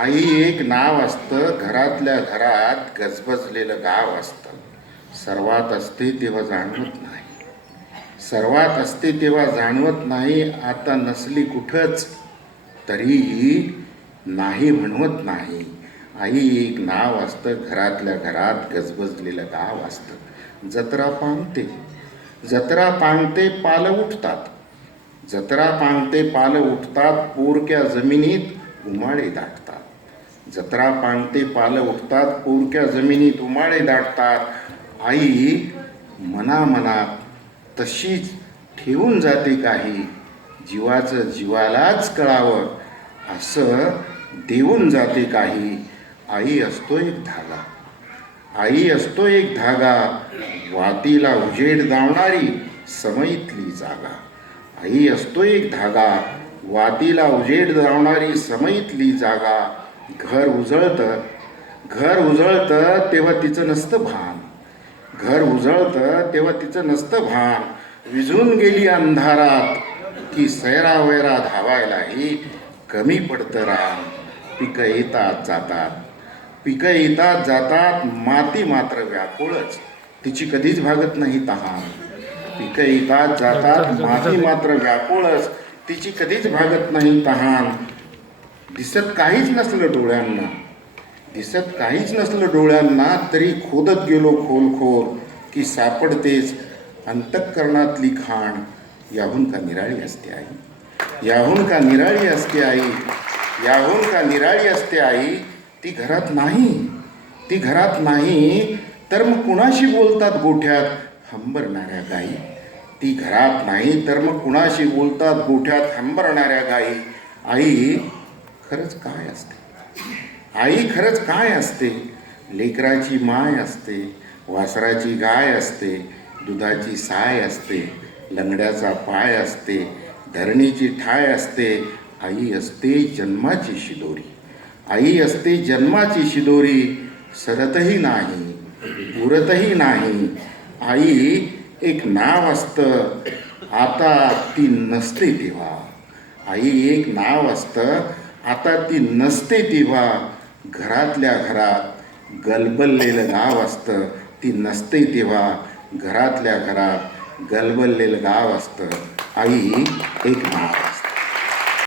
आई एक नाव असतं घरातल्या घरात गजबजलेलं गाव असतं. सर्वात असते तेव्हा जाणवत नाही. सर्वात असते तेव्हा जाणवत नाही आता नसली कुठंच तरीही नाही म्हणवत नाही. आई एक नाव असतं घरातल्या घरात गजबजलेलं गाव असतं. जत्रा पांगते. जत्रा पांगते पालं उठतात. जत्रा पांगते पालं उठतात पोरक्या जमिनीत उमाळे दाटतात. जत्रा पानते पालं उठतात पोरक्या जमिनीत उमाळे दाटतात. आई मनामनात तशीच ठेवून जाते काही. जीवाचं जीवालाच कळावं असं देऊन जाते काही. आई असतो एक धागा. आई असतो एक धागा. वातीला उजेड दावणारी समईतली जागा. आई असतो एक धागा. वातीला उजेड दावणारी समईतली जागा. घर उजळतं घर उजळतं तेव्हा तिचं नसतं भान. घर उजळतं तेव्हा तिचं नसतं भान. विझून गेली अंधारात की सैरावैरा धावायलाही कमी पडतं रान. पिकं येतात जातात. पिकं येतात जातात माती मात्र व्याकुळच. तिची कधीच भागत नाही तहान. पिकं येतात जातात. माती मात्र व्याकुळच. तिची कधीच भागत नाही तहान. दिसत काहीच नसलं डोळ्यांना. दिसत काहीच नसलं डोळ्यांना तरी खोदत गेलो खोल खोल की सापडतेच अंतःकरणातली खाण. याहून का निराळी असते आई? याहून का निराळी असते आई? याहून का निराळी असते आई? ती घरात नाही. ती घरात नाही. तर मग कुणाशी बोलतात गोठ्यात? हंबरणाऱ्या गाई. ती घरात नाही तर मग कुणाशी बोलतात गोठ्यात? हंबरणाऱ्या गाई. आई खरंच काय असते? आई खरंच काय असते? लेकराची माय असते वासराची गाय असते दुधाची साय असते लंगड्याचा पाय असते धरणीची ठाय असते आई असते जन्माची शिदोरी. आई असते जन्माची शिदोरी सरतही नाही उरतही नाही. आई एक नाव असतं आता ती नसते तेव्हा. आई एक नाव असतं आता ती नसते तेव्हा घरातल्या घरात गलबललेलं गाव असतं. ती नसते तेव्हा घरातल्या घरात गलबललेलं गाव असतं. आई एक नाव असतं